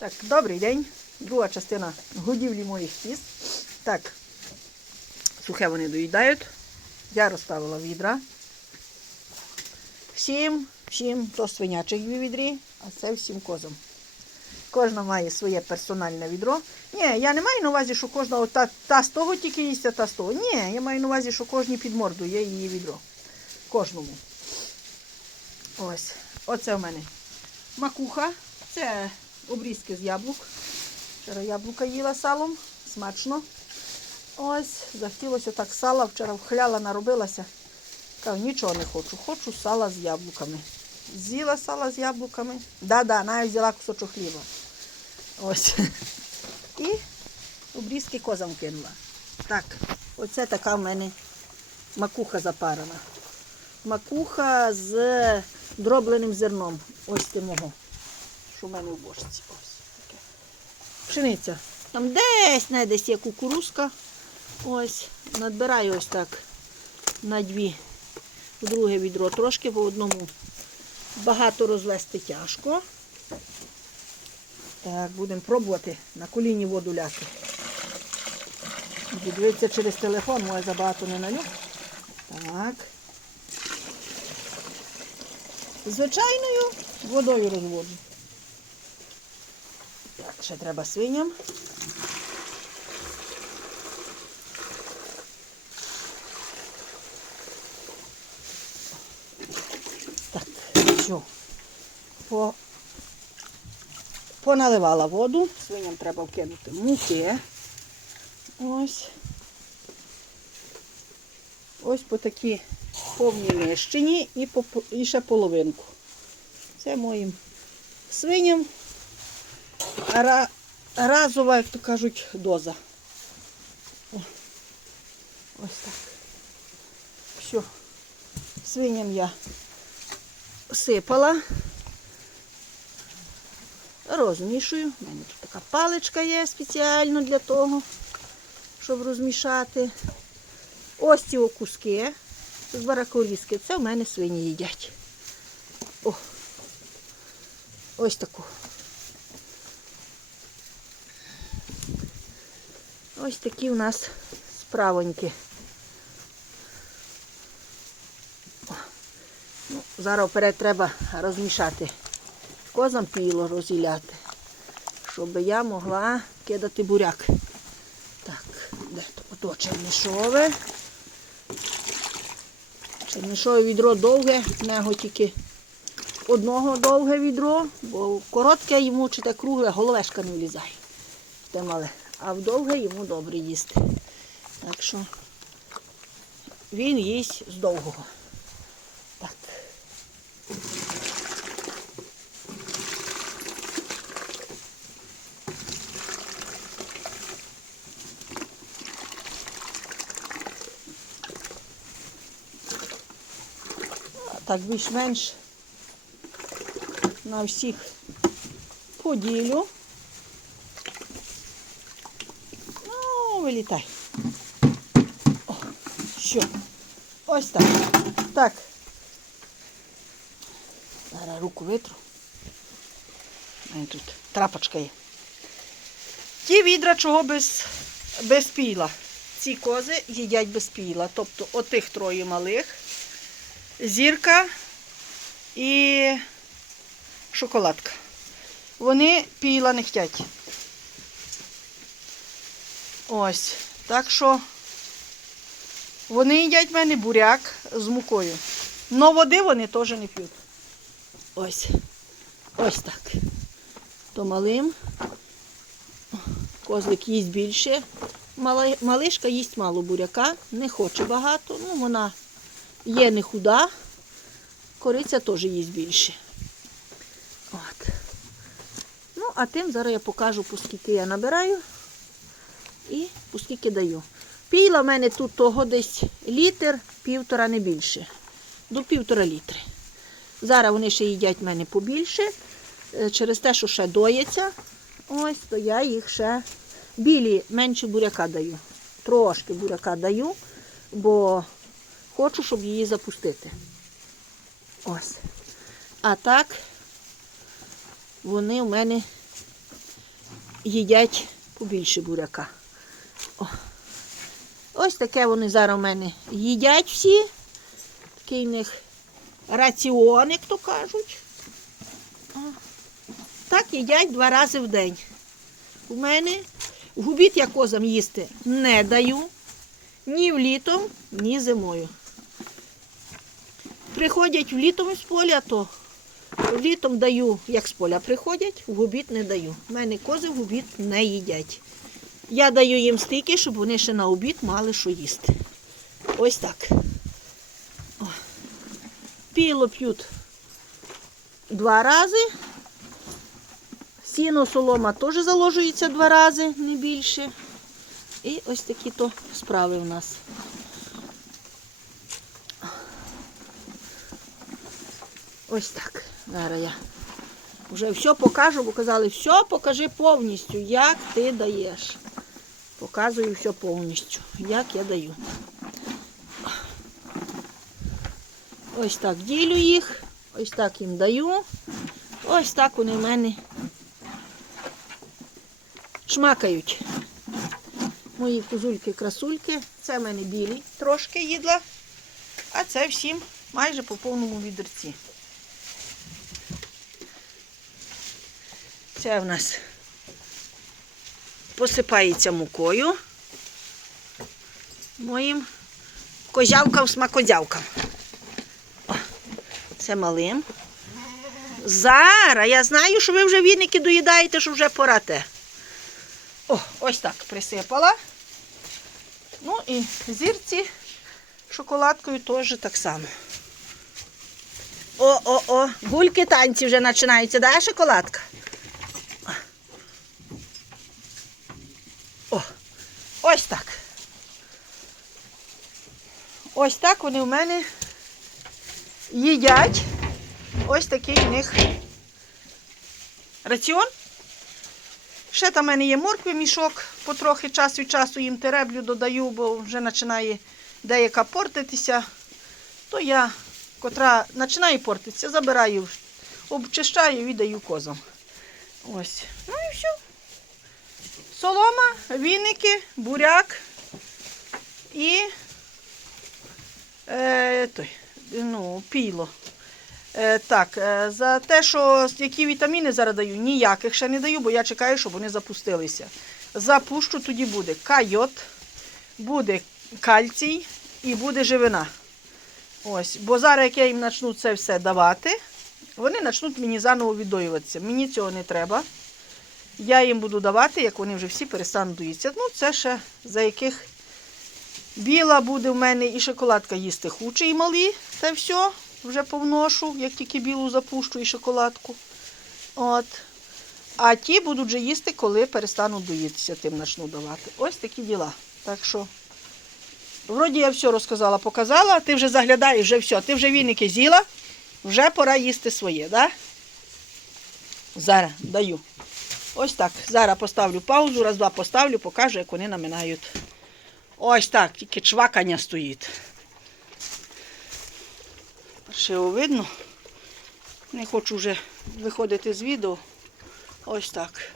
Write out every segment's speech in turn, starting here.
Так, добрий день. Друга частина годівлі моїх кіз. Так, сухе вони доїдають. Я розставила відра. Всім, всім, то свинячих дві відрі, а це всім козам. Кожна має своє персональне відро. Ні, я не маю на увазі, що кожна та, та з того тільки їсть, а та з того. Ні, я маю на увазі, що кожній під морду є її відро. Кожному. Ось. Оце в мене макуха. Це обрізки з яблук. Вчора яблука їла салом. Смачно. Ось, захотілося так сала. Вчора вхляла, наробилася. Кажу, нічого не хочу. Хочу сала з яблуками. З'їла сала з яблуками. Да-да, навіть взяла кусочок хліба. Ось. І обрізки козам кинула. Так, оце така в мене макуха запарена. Макуха з дробленим зерном. Ось ти мого. Що в мене в бошці. Ось таке. Пшениця. Там десь не десь є кукурузка. Ось. Надбираю ось так на дві. В друге відро трошки по одному. Багато розвести тяжко. Так, будемо пробувати на коліні воду ляти. Буду Дивитися через телефон, може забагато не налю. Так. Звичайною водою розводжу. Ще треба свиням. Так, що? По... Поналивала воду. Свиням треба вкинути муки. Ось. Ось по такі повні міщині і, по, і ще половинку. Це моїм свиням разова, як то кажуть, доза. О, ось так. Все. Свиням я сипала. Розмішую. У мене тут така паличка є спеціально для того, щоб розмішати. Ось ці куски з баракорізки. Це в мене свині їдять. О, ось таку. Ось такі у нас справоньки. Ну, зараз вперед треба розмішати. Козам піло розділяти, щоб я могла кидати буряк. Так, де то ото чернишове. Чернишове відро довге, в нього тільки одного довге відро, бо коротке йому чи те кругле, головешка не влізає. Те мале. А в довге йому добре їсти. Так що він їсть з довгого. Так. так більш-менш на всіх поділю. Ну, вилітай. О, що? Ось так. Так. Зараз руку витру. У тут трапочка є. Ті відра, чого без, без піла. Ці кози їдять без піла. Тобто отих троє малих зірка і шоколадка. Вони піла не хотять. Ось. Так що вони їдять в мене буряк з мукою. Но води вони теж не п'ють. Ось. Ось так. То малим. Козлик їсть більше. Малишка їсть мало буряка, не хоче багато. Ну, вона Є не худа, кориця теж їсть більше. От. Ну, а тим зараз я покажу, по скільки я набираю і по скільки даю. Піла в мене тут того десь літр, півтора не більше. До півтора літри. Зараз вони ще їдять в мене побільше. Е, Через те, що ще доїться, ось, то я їх ще білі менше буряка даю. Трошки буряка даю, бо хочу, щоб її запустити. Ось. А так вони у мене їдять побільше буряка. Ось таке вони зараз у мене їдять всі. Такий в них раціон, як то кажуть. Так їдять два рази в день. У мене губіт я козам їсти не даю ні влітом, ні зимою. Приходять влітом з поля, то літом даю, як з поля приходять, в обід не даю. У мене кози в обід не їдять. Я даю їм стільки, щоб вони ще на обід мали що їсти. Ось так. О. Піло п'ють два рази. Сіно солома теж заложується два рази, не більше. І ось такі то справи в нас. Ось так. Зараз я вже все покажу, бо казали, все покажи повністю, як ти даєш. Показую все повністю, як я даю. Ось так ділю їх, ось так їм даю. Ось так вони в мене шмакають. Мої козульки-красульки. Це в мене білі трошки їдла, а це всім майже по повному відерці. Це в нас посипається мукою моїм козявкам-смакодявкам. О, Це малим. Зараз, я знаю, що ви вже віники доїдаєте, що вже пора те. О, ось так присипала. Ну і зірці шоколадкою теж так само. О-о-о, гульки танці вже починаються, да, шоколадка? Ось так. Ось так вони в мене їдять. Ось такий у них раціон. Ще там в мене є моркви мішок, потрохи час від часу їм тереблю додаю, бо вже починає деяка портитися. То я, котра починає портитися, забираю, обчищаю і даю козам. Ось. Ну і все. Солома, віники, буряк і е, той, ну, піло. Е, так, е, за те, що які вітаміни зараз даю, ніяких ще не даю, бо я чекаю, щоб вони запустилися. Запущу, тоді буде кайот, буде кальцій і буде живина. Ось, бо зараз, як я їм почну це все давати, вони почнуть мені заново віддоюватися. Мені цього не треба. Я їм буду давати, як вони вже всі перестануть доїтися. Ну, це ще за яких біла буде в мене і шоколадка їсти хуче і малі, та все, вже повношу, як тільки білу запущу і шоколадку. От. А ті будуть вже їсти, коли перестануть доїтися, тим почну давати. Ось такі діла. Так що, вроді я все розказала, показала, ти вже заглядаєш, вже все, ти вже віники з'їла, вже пора їсти своє, да? Зараз даю. Ось так. Зараз поставлю паузу, раз-два поставлю, покажу, як вони наминають. Ось так, тільки чвакання стоїть. Ще його видно. Не хочу вже виходити з відео. Ось так.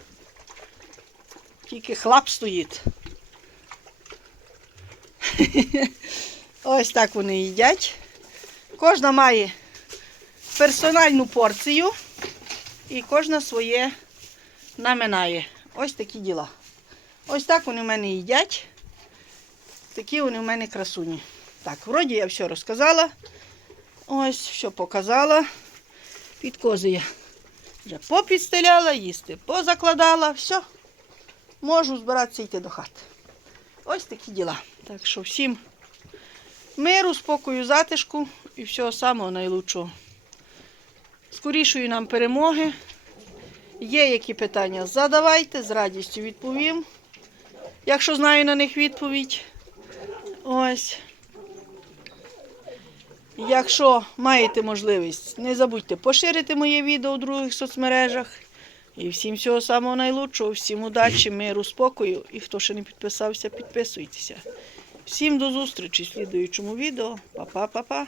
Тільки хлап стоїть. Ось так вони їдять. Кожна має персональну порцію і кожна своє наминає. Ось такі діла. Ось так вони в мене їдять. Такі вони в мене красуні. Так, вроді я все розказала. Ось, все показала. Під кози я вже попідстеляла, їсти позакладала, все. Можу збиратися йти до хати. Ось такі діла. Так що всім миру, спокою, затишку і всього самого найлучшого. Скорішої нам перемоги. Є які питання, задавайте, з радістю відповім. Якщо знаю на них відповідь. Ось. Якщо маєте можливість, не забудьте поширити моє відео у других соцмережах. І всім всього самого найлучшого, всім удачі, миру, спокою. І хто ще не підписався, підписуйтеся. Всім до зустрічі в слідуючому відео. Па-па-па-па.